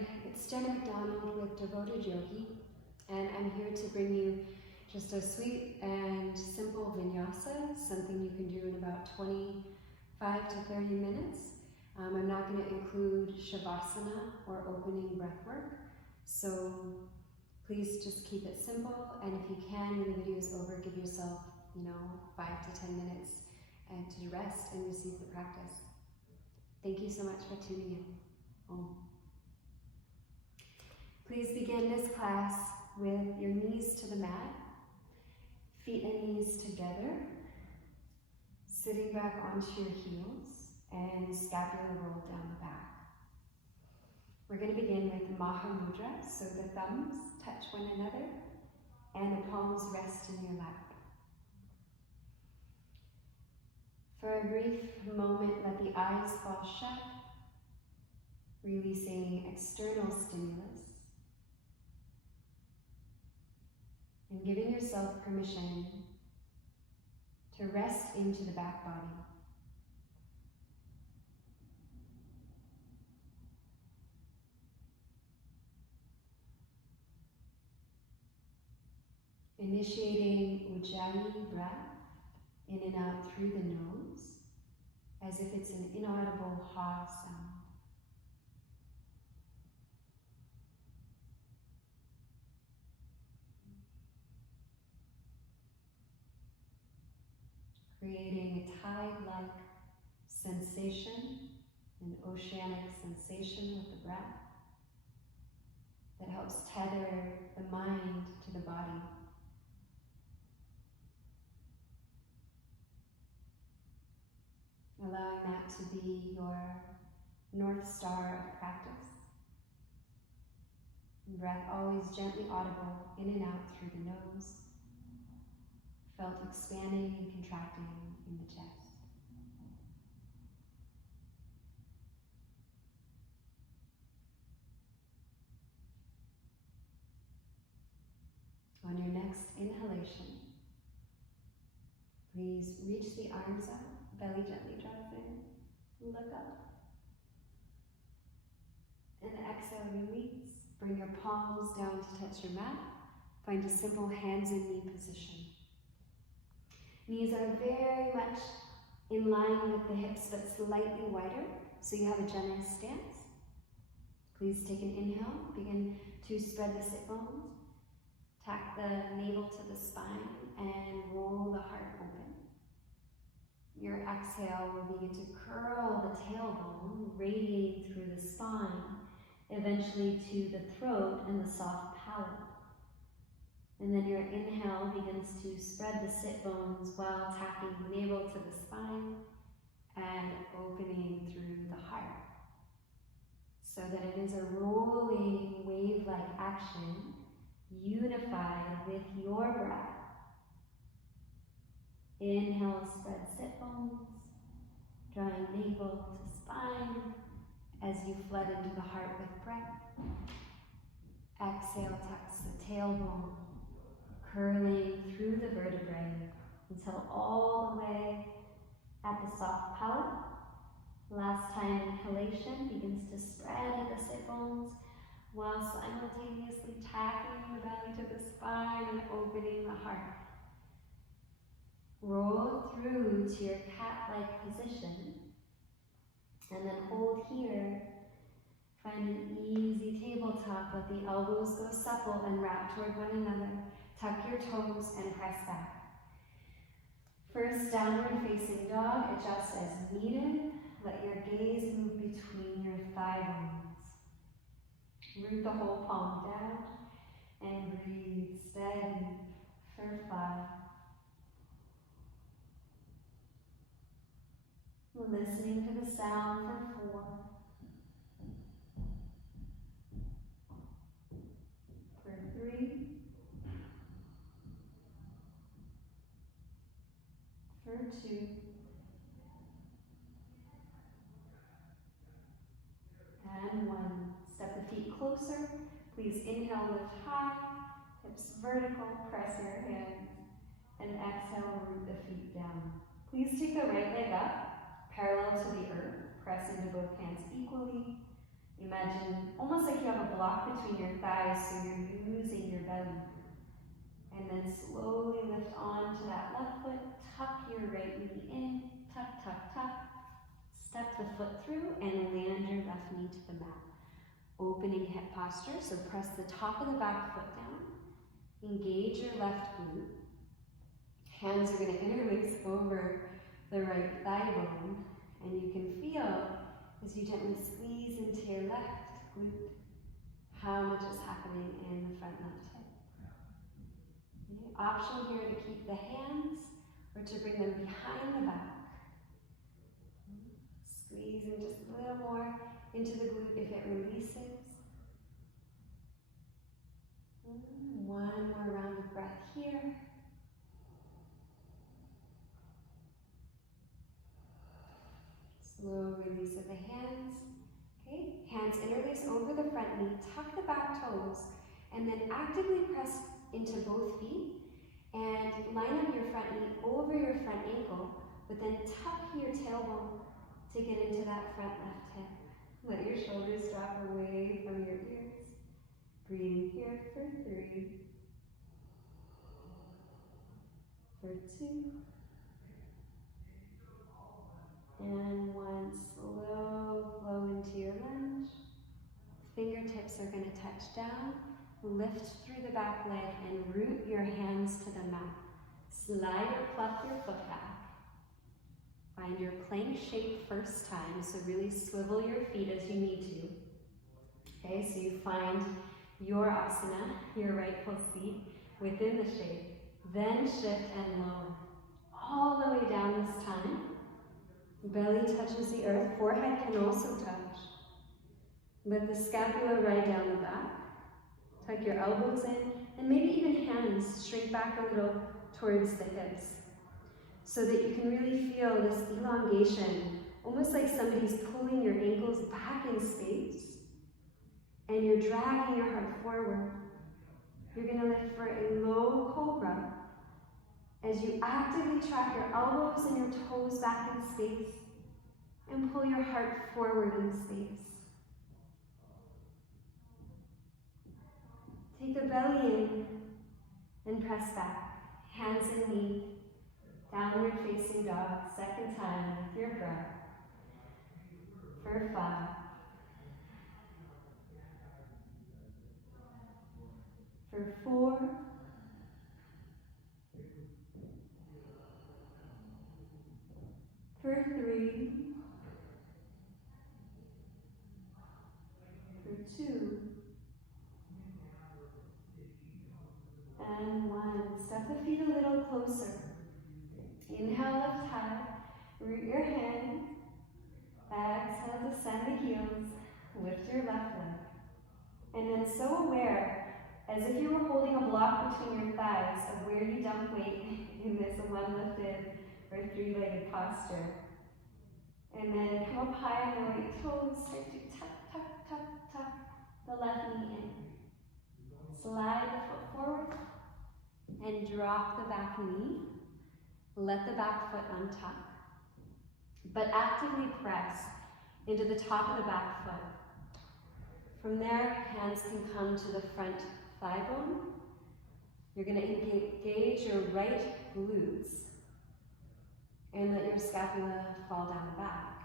It's Jenna McDonald with Devoted Yogi, and I'm here to bring you just a sweet and simple vinyasa, something you can do in about 25 to 30 minutes. I'm not going to include shavasana or opening breath work, so please just keep it simple, and if you can, when the video is over, give yourself, 5 to 10 minutes and to rest and receive the practice. Thank you so much for tuning in. Om. Please begin this class with your knees to the mat, feet and knees together, sitting back onto your heels, and scapula rolled down the back. We're going to begin with Maha Mudra, so the thumbs touch one another, and the palms rest in your lap. For a brief moment, let the eyes fall shut, releasing external stimulus, and giving yourself permission to rest into the back body. Initiating Ujjayi breath, in and out through the nose, as if it's an inaudible ha sound. Creating a tide-like sensation, an oceanic sensation with the breath that helps tether the mind to the body. Allowing that to be your North Star of practice. Breath always gently audible in and out through the nose, felt expanding and contracting in the chest. On your next inhalation, please reach the arms up, belly gently draws in, look up. And exhale, release. Bring your palms down to touch your mat. Find a simple hands and knee position. Knees are very much in line with the hips, but slightly wider, so you have a generous stance. Please take an inhale. Begin to spread the sit bones. Tack the navel to the spine and roll the heart open. Your exhale will begin to curl the tailbone, radiating through the spine, eventually to the throat and the soft palate. And then your inhale begins to spread the sit bones while tacking the navel to the spine and opening through the heart, so that it is a rolling wave-like action, unified with your breath. Inhale, spread sit bones, drawing navel to spine as you flood into the heart with breath. Exhale, tucks the tailbone, curling through the vertebrae until all the way at the soft palate. Last time, inhalation begins to spread the sit bones while simultaneously tacking the belly to the spine and opening the heart. Roll through to your cat-like position, and then hold here. Find an easy tabletop. Let the elbows go supple and wrap toward one another. Tuck your toes and press back. First, downward facing dog. Adjust as needed. Let your gaze move between your thigh bones. Root the whole palm down and breathe steady for 5. Listening to the sound for 4. For 3. For 2. And 1. Step the feet closer. Please inhale, lift high, hips vertical, press your hands, and exhale, root the feet down. Please take the right leg up, parallel to the earth. Press into both hands equally, Imagine almost like you have a block between your thighs, so you're using your belly. And then slowly lift onto that left foot, tuck your right knee in, tuck, tuck, tuck. Step the foot through and land your left knee to the mat. Opening hip posture, so press the top of the back foot down. Engage your left glute. Hands are going to interlace over the right thigh bone, and you can feel as you gently squeeze into your left glute how much is happening in the front left hip. Okay. Option here to keep the hands or to bring them behind the back. Squeezing just a little more into the glute if it releases. One more round of breath here. Slow release of the hands. Okay, hands interlace over the front knee, tuck the back toes, and then actively press into both feet and line up your front knee over your front ankle, but then tuck your tailbone to get into that front left hip. Let your shoulders drop away from your ears. Breathing here for 3, for 2, and 1. Slow flow into your lunge. Fingertips are going to touch down. Lift through the back leg and root your hands to the mat. Slide or pluck your foot back. Find your plank shape first time, so really swivel your feet as you need to. Okay, so you find your asana, your rightful seat, within the shape. Then shift and lower. All the way down this time. Belly touches the earth, forehead can also touch. Let the scapula ride down the back. Tuck your elbows in, and maybe even hands shrink back a little towards the hips, so that you can really feel this elongation, almost like somebody's pulling your ankles back in space, and you're dragging your heart forward. You're going to lift for a low cobra as you actively track your elbows and your toes back in space and pull your heart forward in space. Take the belly in and press back, hands and knees, downward facing dog, second time with your breath, for 5, for 4, for 3, for 2, and 1. Step the feet a little closer. Inhale, lift high, root your hands. Exhale, descend the heels, lift your left leg. And then so aware, as if you were holding a block between your thighs of where you dump weight in this one-lifted or 3-legged posture. And then come up high on the right toes, start to tuck, tuck, tuck, tuck the left knee in. Slide the foot forward and drop the back knee. Let the back foot untuck, but actively press into the top of the back foot. From there, hands can come to the front thigh bone. You're going to engage your right glutes and let your scapula fall down the back.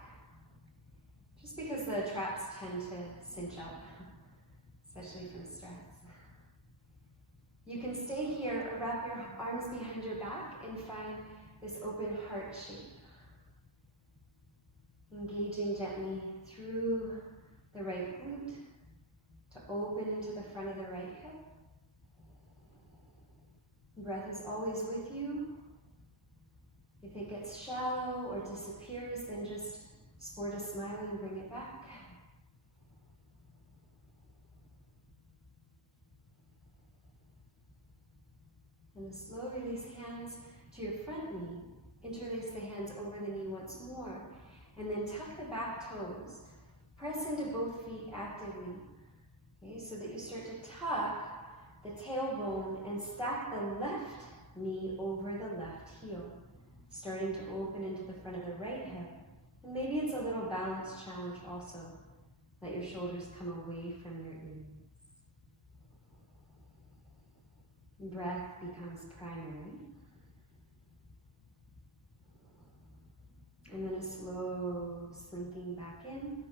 Just because the traps tend to cinch up, especially from stress. You can stay here or wrap your arms behind your back and find this open heart shape. Engaging gently through the right glute to open into the front of the right hip. Breath is always with you. If it gets shallow or disappears, then just sport a smile and bring it back. And a slow release, hands to your front knee. Interlace the hands over the knee once more. And then tuck the back toes. Press into both feet actively. Okay, so that you start to tuck the tailbone and stack the left knee over the left heel. Starting to open into the front of the right hip. And maybe it's a little balance challenge also. Let your shoulders come away from your ears. Breath becomes primary. And then a slow slinking back in.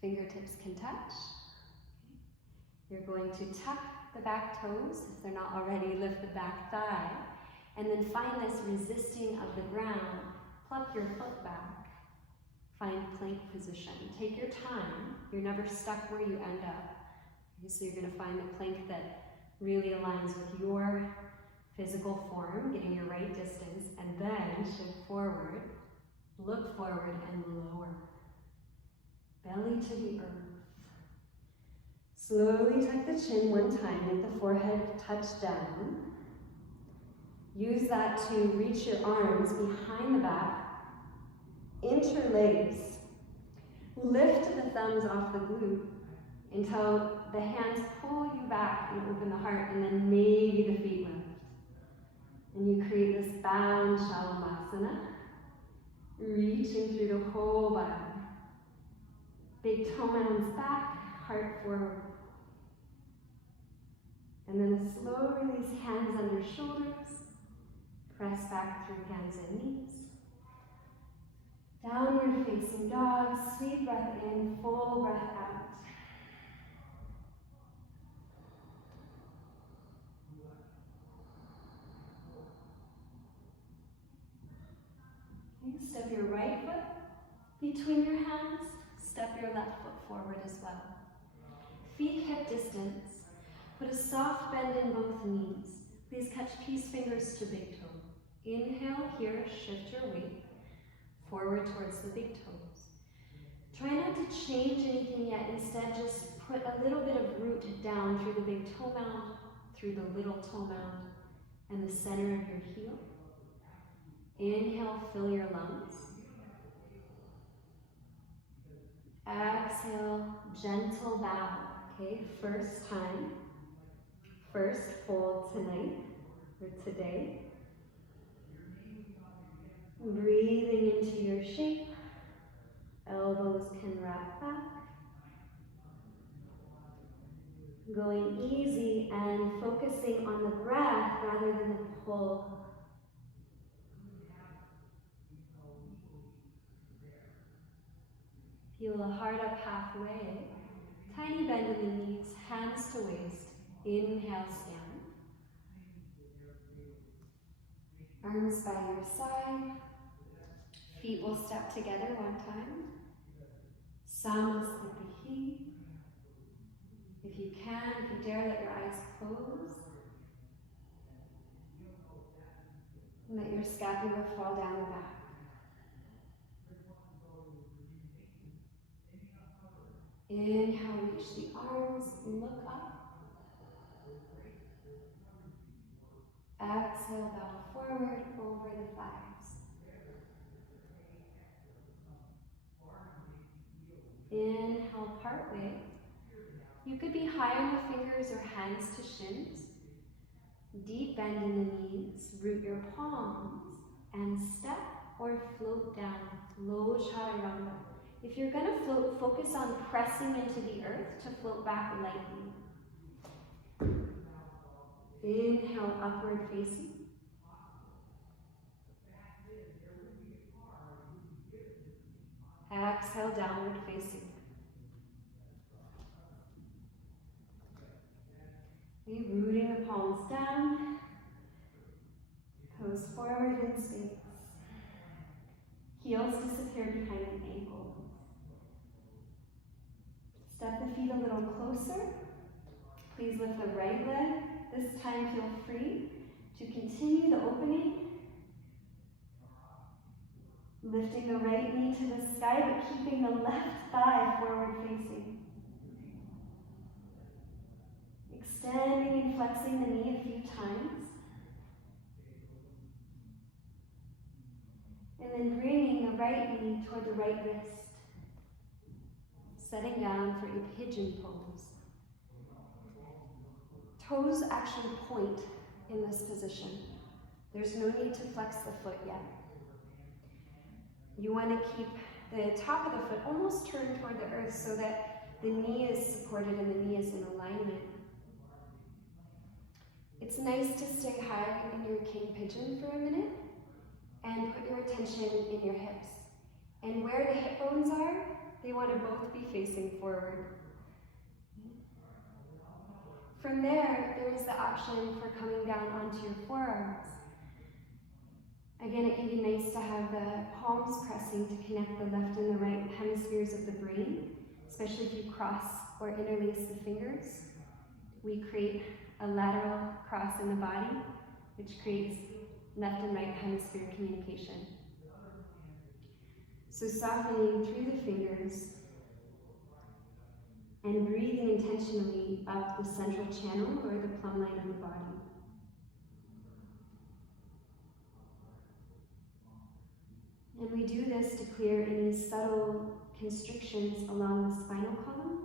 Fingertips can touch. You're going to tuck the back toes, if they're not already, lift the back thigh, and then find this resisting of the ground. Pluck your foot back. Find plank position. Take your time. You're never stuck where you end up. So you're going to find a plank that really aligns with your physical form, getting your right distance, and then shift forward, look forward, and lower. Belly to the earth. Slowly tuck the chin one time, make the forehead touch down. Use that to reach your arms behind the back, interlace. Lift the thumbs off the glute until the hands pull you back and open the heart, and then maybe the feet lift. And you create this bound Shalabhasana, reaching through the whole body. Big toe mounds back, heart forward. And then a slow release, hands under shoulders. Press back through hands and knees. Downward facing dog, sweet breath in, full breath out. Okay, step your right foot between your hands, step your left foot forward as well. Feet hip distance. Put a soft bend in both knees. Please catch peace fingers to big toe. Inhale here, shift your weight forward towards the big toes. Try not to change anything yet. Instead, just put a little bit of root down through the big toe mound, through the little toe mound, and the center of your heel. Inhale, fill your lungs. Exhale, gentle bow. Okay, first time. First fold tonight, or today. Breathing into your shape. Elbows can wrap back. Going easy and focusing on the breath rather than the pull. Feel the heart up halfway. Tiny bend in the knees, hands to waist. Inhale, stand. Arms by your side. Feet will step together one time. Samasthiti. If you can, if you dare, let your eyes close. Let your scapula fall down the back. Inhale, reach the arms, look up. Exhale, bow forward over the thighs. Inhale, part way. You could be high on the fingers or hands to shins. Deep bend in the knees, root your palms, and step or float down, low chaturanga. If you're going to float, focus on pressing into the earth to float back lightly. Inhale, upward facing. Exhale, downward facing. Okay, rooting the palms down. Toes forward in space. Heels disappear behind the ankles. Step the feet a little closer. Please lift the right leg. This time feel free to continue the opening. Lifting the right knee to the sky, but keeping the left thigh forward facing. Extending and flexing the knee a few times. And then bringing the right knee toward the right wrist. Setting down for a pigeon pose. Toes actually point in this position. There's no need to flex the foot yet. You want to keep the top of the foot almost turned toward the earth so that the knee is supported and the knee is in alignment. It's nice to stay high in your king pigeon for a minute and put your attention in your hips. And where the hip bones are, they want to both be facing forward. From there, there is the option for coming down onto your forearms. Again, it can be nice to have the palms pressing to connect the left and the right hemispheres of the brain, especially if you cross or interlace the fingers. We create a lateral cross in the body, which creates left and right hemisphere communication. So softening through the fingers and breathing intentionally up the central channel or the plumb line of the body. And we do this to clear any subtle constrictions along the spinal column.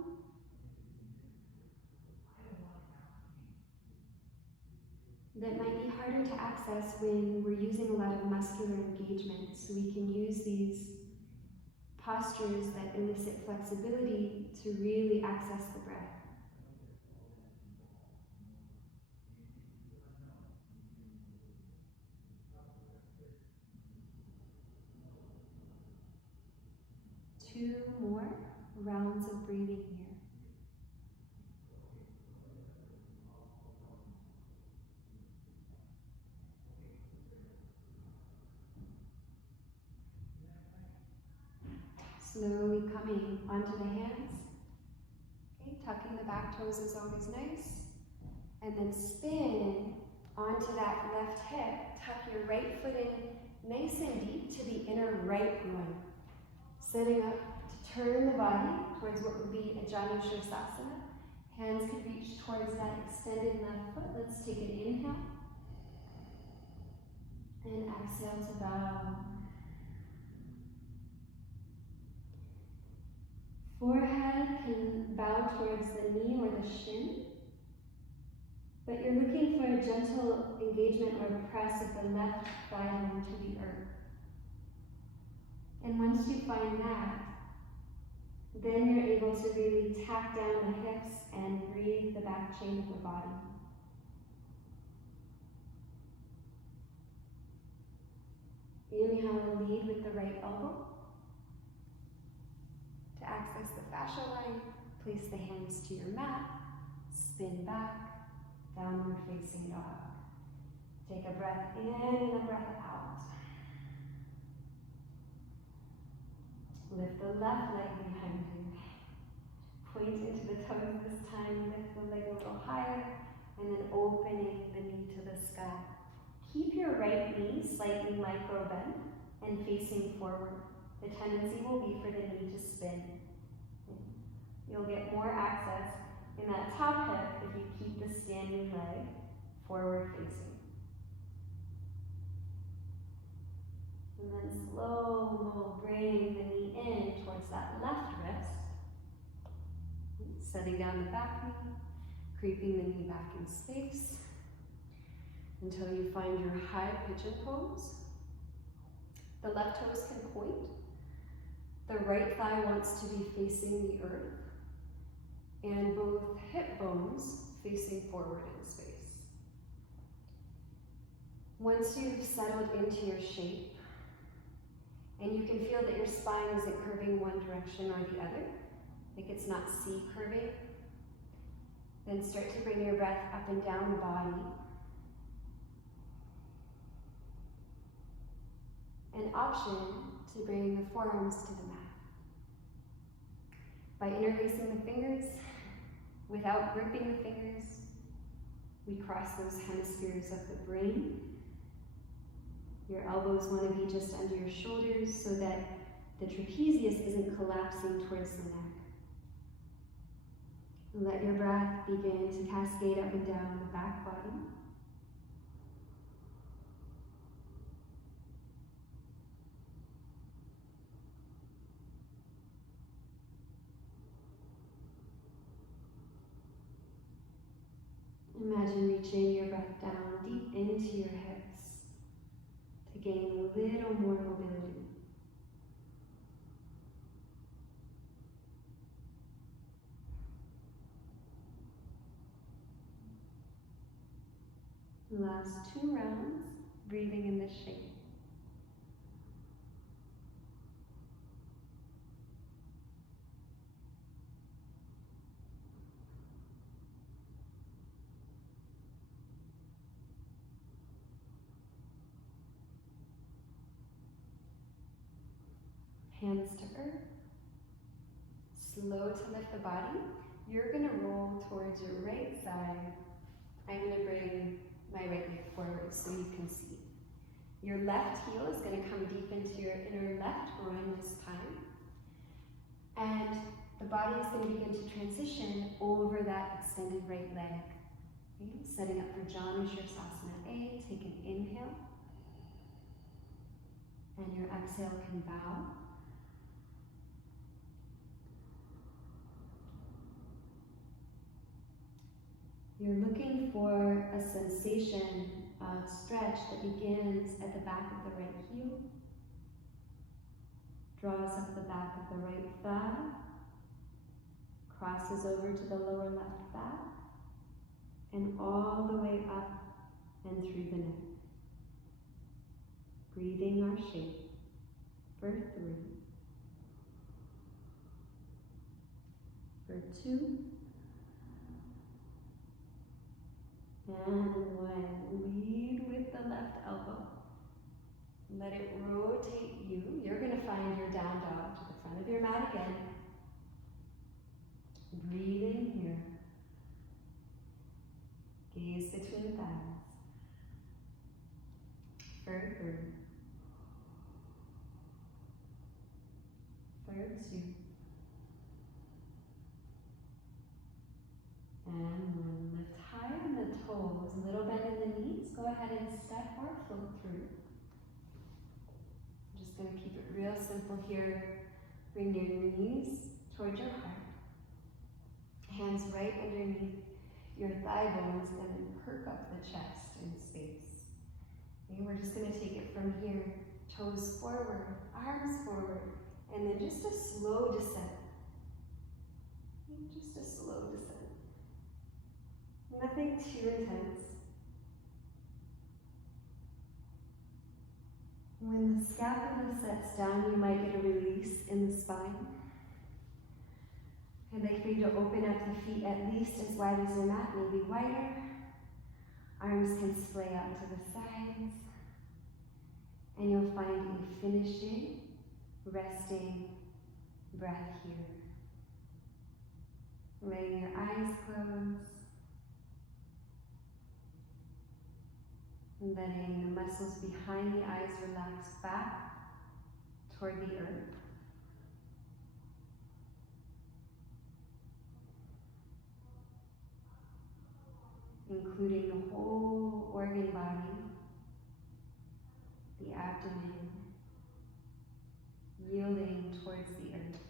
That might be harder to access when we're using a lot of muscular engagement. So we can use these postures that elicit flexibility to really access the breath. Two more rounds of breathing here. Slowly coming onto the hands. Okay, tucking the back toes is always nice. And then spin onto that left hip. Tuck your right foot in nice and deep to the inner right groin. Setting up to turn the body towards what would be a Janu Shirsasana. Hands could reach towards that extended left foot. Let's take an inhale. And exhale to bow. Forehead can bow towards the knee or the shin, but you're looking for a gentle engagement or press of the left thigh bone to the earth. And once you find that, then you're able to really tap down the hips and breathe the back chain of the body. Inhale, lead with the right elbow. To access the fascia line, place the hands to your mat, spin back, downward facing dog. Take a breath in and a breath out. Lift the left leg behind you. Point into the toes this time, lift the leg a little higher, and then opening the knee to the sky. Keep your right knee slightly micro bent and facing forward. The tendency will be for the knee to spin. You'll get more access in that top hip if you keep the standing leg forward facing. And then slow, bring the knee in towards that left wrist. Setting down the back knee, creeping the knee back in space until you find your high pigeon pose. The left toes can point. The right thigh wants to be facing the earth, and both hip bones facing forward in space. Once you've settled into your shape, and you can feel that your spine isn't curving one direction or the other, like it's not C curving, then start to bring your breath up and down the body. An option to bring the forearms to the mat. By interlacing the fingers, without gripping the fingers, we cross those hemispheres of the brain. Your elbows want to be just under your shoulders so that the trapezius isn't collapsing towards the neck. And let your breath begin to cascade up and down the back body. Imagine reaching your breath down deep into your hips to gain a little more mobility. Last 2 rounds, breathing in this shape. Hands to earth. Slow to lift the body. You're going to roll towards your right side. I'm going to bring my right leg forward so you can see. Your left heel is going to come deep into your inner left groin this time. And the body is going to begin to transition over that extended right leg. Okay? Setting up for Janu Shirsasana A. Take an inhale. And your exhale can bow. You're looking for a sensation of stretch that begins at the back of the right heel, draws up the back of the right thigh, crosses over to the lower left back, and all the way up and through the neck. Breathing our shape for 3, for 2, and 1. Lead with the left elbow. Let it rotate you. You're going to find your down dog to the front of your mat again. Breathing here. Gaze between thighs. For 3. For 2. And 1. Lift high in the toes, little bend in the knees. Go ahead and step or float through. I'm just going to keep it real simple here. Bring your knees towards your heart. Hands right underneath your thigh bones and perk up the chest in space. Okay, we're just going to take it from here. Toes forward, arms forward, and then just a slow descent. Just a slow descent. Nothing too intense. When the scapula sets down, you might get a release in the spine. I'd like for you to open up the feet at least as wide as your mat, maybe wider. Arms can splay out to the sides. And you'll find a finishing, resting breath here. Letting your eyes close. And letting the muscles behind the eyes relax back toward the earth. Including the whole organ body, the abdomen, yielding towards the earth.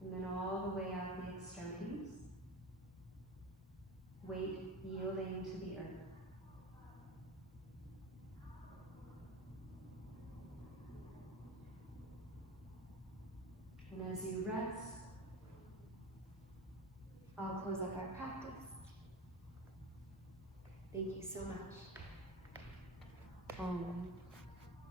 And then all the way out the extremities, weight yielding to the earth. And as you rest, I'll close up our practice. Thank you so much.